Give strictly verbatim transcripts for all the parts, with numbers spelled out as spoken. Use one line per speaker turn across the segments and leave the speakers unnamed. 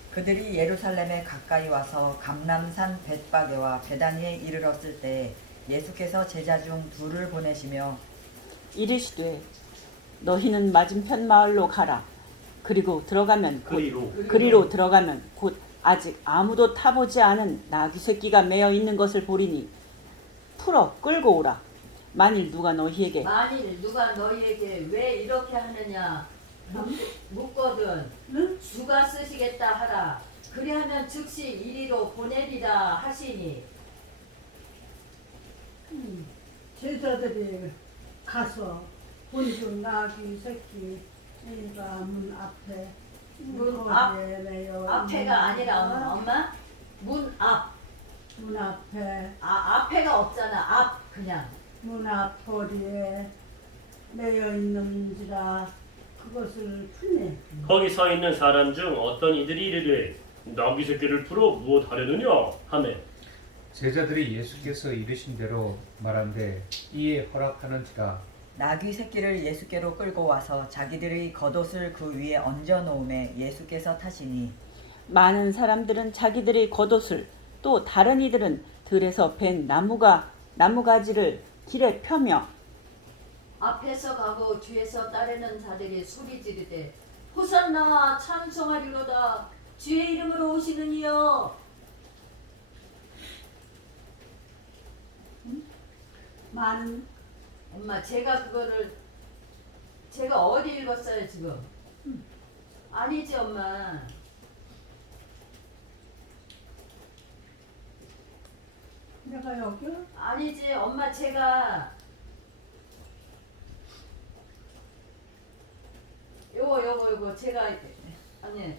그들이 예루살렘에 가까이 와서 감람산 벳바게와 베다니에 이르렀을 때 예수께서 제자 중 둘을 보내시며
이르시되 너희는 맞은편 마을로 가라. 그리고 들어가면 곧
그리로
그리로 들어가면 곧 아직 아무도 타보지 않은 나귀 새끼가 매어 있는 것을 보리니 풀어 끌고 오라. 만일 누가 너희에게
만일 누가 너희에게 왜 이렇게 하느냐 묻- 묻거든
응?
주가 쓰시겠다 하라. 그리하면 즉시 이리로 보내리라 하시니
음, 제자들이 가서 본주 나귀 새끼 가 문 앞에
문 앞-
거기에 매여
앞에가
있는
아니라
거가
엄마, 엄마 문 앞.
문 앞에
아 앞에가 없잖아. 앞 그냥
문 앞거리에 매여 있는지라 그것을 푸네.
거기 서 있는 사람 중 어떤 이들이 이르되 나귀 새끼를 풀어 무엇 하려느냐 하매
제자들이 예수께서 이르신 대로 말한데 이에 허락하는지라.
나귀 새끼를 예수께로 끌고 와서 자기들의 겉옷을 그 위에 얹어 놓음에 예수께서 타시니
많은 사람들은 자기들의 겉옷을 또 다른 이들은 들에서 벤 나무가 나무가지를 길에 펴며
앞에서 가고 뒤에서 따르는 자들이 소리 지르되 호산나 찬송하리로다 주의 이름으로 오시는 이여.
많은
엄마 제가 그거를 제가 어디 읽었어요 지금? 아니지 엄마.
내가 여기
아니지 엄마 제가 요거 요거 요거 제가 아니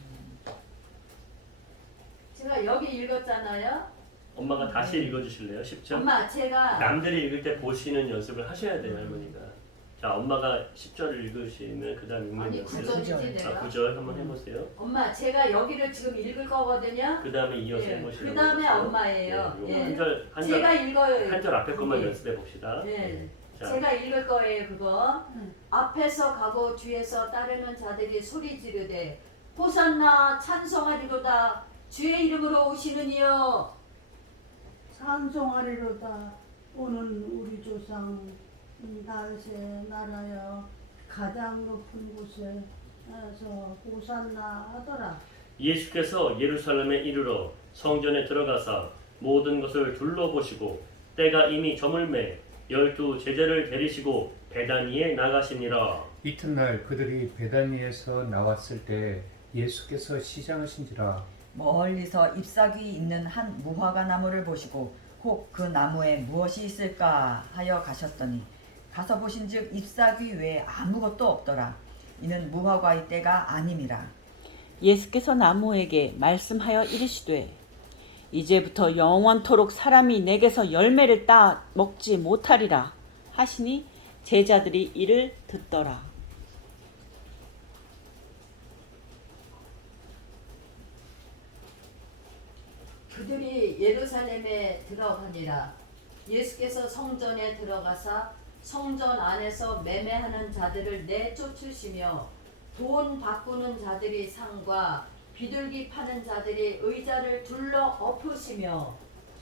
제가 여기 읽었잖아요.
엄마가 다시 읽어주실래요? 십 절?
엄마 제가
남들이 읽을 때 보시는 연습을 하셔야 돼요 할머니가. 자 엄마가 십 절을 읽으시면 그 다음 읽는
아니
연습.
구절이지
구절.
내가.
아 구 절 한번 해보세요.
엄마 제가 여기를 지금 읽을 거거든요.
그 다음에 이어서
예,
해보시면
그 다음에 엄마예요. 예.
한절 한
제가
절
읽어요.
한 절 앞에 것만
예.
연습해 봅시다.
예.
자,
제가 읽을 거예요 그거.
응.
앞에서 가고 뒤에서 따르는 자들이 소리 지르되 호산나 찬송하리로다 주의 이름으로 오시는 이여.
찬송하리로다. 오는 우리 조상 다윗의 나라여 가장 높은 곳에서 호산나 하더라.
예수께서 예루살렘에 이르러 성전에 들어가사 모든 것을 둘러보시고 때가 이미 저물매 열두 제자를 데리시고 베다니에 나가시니라.
이튿날 그들이 베다니에서 나왔을 때 예수께서 시장하신지라.
멀리서 잎사귀 있는 한 무화과 나무를 보시고 혹 그 나무에 무엇이 있을까 하여 가셨더니 가서 보신즉 잎사귀 외에 아무것도 없더라. 이는 무화과의 때가 아님이라.
예수께서 나무에게 말씀하여 이르시되 이제부터 영원토록 사람이 내게서 열매를 따 먹지 못하리라 하시니 제자들이 이를 듣더라.
그들이 예루살렘에 들어가니라. 예수께서 성전에 들어가사 성전 안에서 매매하는 자들을 내쫓으시며 돈 바꾸는 자들이 상과 비둘기 파는 자들이 의자를 둘러 엎으시며.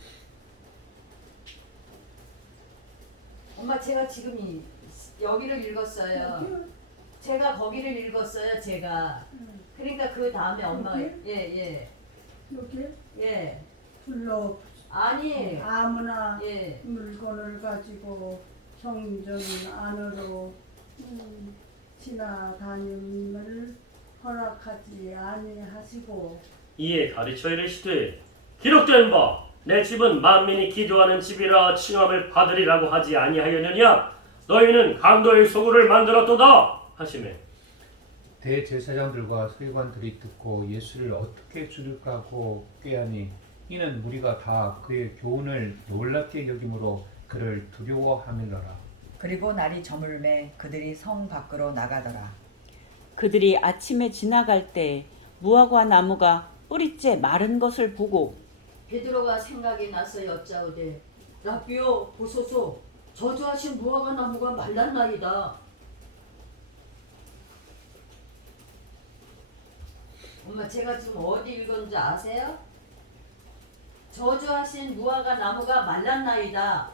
엄마 제가 지금 이, 여기를 읽었어요.
여기?
제가 거기를 읽었어요. 제가.
응.
그러니까 그 다음에 엄마
여기?
예예
여기
예.
불러
아니
아무나
예.
물건을 가지고 성전 안으로 음, 지나다님을 허락하지 아니하시고
이에 가르쳐 이르시되 기록된 바 내 집은 만민이 기도하는 집이라 칭함을 받으리라고 하지 아니하였느냐. 너희는 강도의 소굴을 만들었도다 하시매
대제사장들과 서기관들이 듣고 예수를 어떻게 죽일까 하고 꾀하니 이는 무리가 다 그의 교훈을 놀랍게 여김으로 그를 두려워하느니라.
그리고 날이 저물매 그들이 성 밖으로 나가더라.
그들이 아침에 지나갈 때 무화과 나무가 뿌리째 마른 것을 보고
베드로가 생각이 나서 여짜오되 라비오 보소서 저주하신 무화과 나무가 말랐나이다. 엄마 제가 지금 어디 읽었는지 아세요? 저주하신 무화과 나무가 말랐나이다.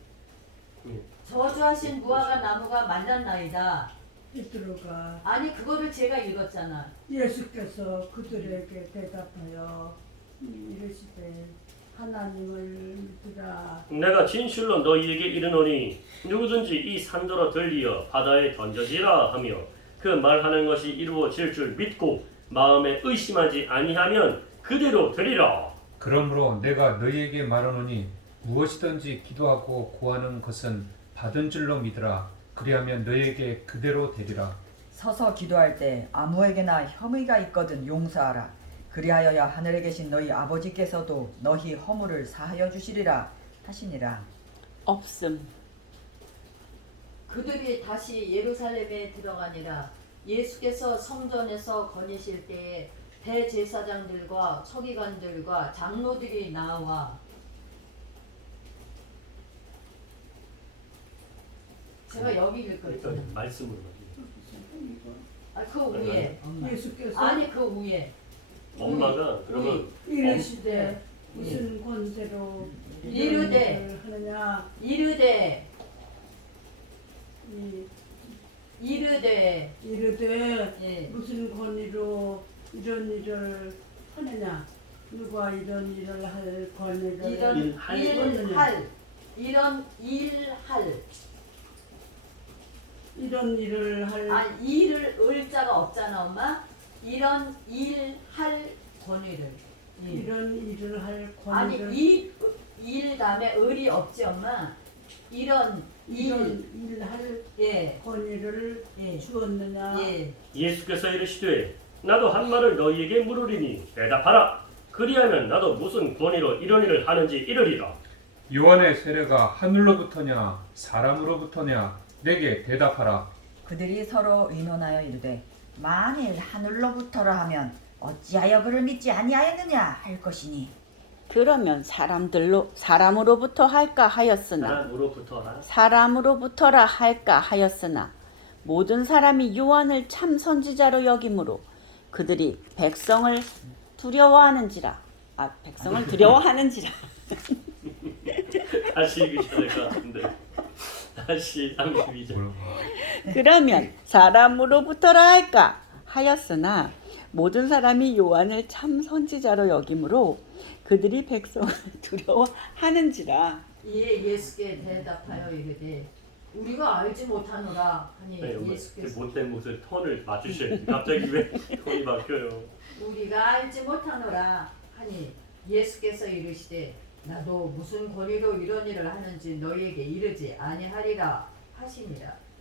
저주하신 무화과 나무가 말랐나이다.
베드로가
아니 그거를 제가 읽었잖아.
예수께서 그들에게 대답하여 음, 이르시되 하나님을 믿으라.
내가 진실로 너희에게 이르노니 누구든지 이 산더러 들리어 바다에 던져지라 하며 그 말하는 것이 이루어질 줄 믿고 마음에 의심하지 아니하면 그대로 되리라.
그러므로 내가 너희에게 말하노니 무엇이든지 기도하고 구하는 것은 받은 줄로 믿으라. 그리하면 너희에게 그대로 되리라.
서서 기도할 때 아무에게나 혐의가 있거든 용서하라. 그리하여야 하늘에 계신 너희 아버지께서도 너희 허물을 사하여 주시리라 하시니라.
없음.
그들이 다시 예루살렘에 들어가니라. 예수께서 성전에서 거니실 때에 대제사장들과 서기관들과 장로들이 나와 제가 여기 읽었잖아요.
일단 말씀으로.
아, 그 위에 엄마.
예수께서
아니 그 위에
엄마가 그러면
이르시되 무슨 권세로
이르되
이런 일을 하느냐.
이르되
이
이르되
이르되
예.
무슨 권위로 이런 일을 하느냐. 누가 이런 일을 할 권위를
이런
일할
일할 이런 일할
이런 일을 할
아 일을 을자가 없잖아 엄마. 이런 일할 권위를 예.
이런 일을 할
아니
권위를
이일 다음에 을이 없지 엄마. 이런
이런
일
일할
예.
권위를
예.
주었느냐.
예.
예수께서 이르시되 나도 한 말을 너희에게 물으리니 대답하라. 그리하면 나도 무슨 권위로 이런 일을 하는지 이르리라.
요한의 세례가 하늘로부터냐 사람으로부터냐 내게 대답하라.
그들이 서로 의논하여 이르되 만일 하늘로부터라 하면 어찌하여 그를 믿지 아니하였느냐 할 것이니
그러면 사람들로 사람으로부터 할까 하였으나
사람으로부터라.
사람으로부터라 할까 하였으나 모든 사람이 요한을 참 선지자로 여김으로 그들이 백성을 두려워하는지라. 아 백성을 두려워하는지라.
다시 읽으셔야 될 것 같은데. 다시 삼십이 절.
그러면 사람으로부터라 할까 하였으나 모든 사람이 요한을 참 선지자로 여김으로 그들이 백성을 두려워하는지라.
이에 예수께 대답하여 이르되 우리가 알지 못하노라 하니
네, 엄마,
예수께서
못된 모습 톤을 맞추셔야지. 갑자기 왜 톤이 바뀌어요?
우리가 알지 못하노라 하니 예수께서 이르시되 나도 무슨 권위로 이런 일을 하는지 너희에게 이르지 아니하리라 하시니라.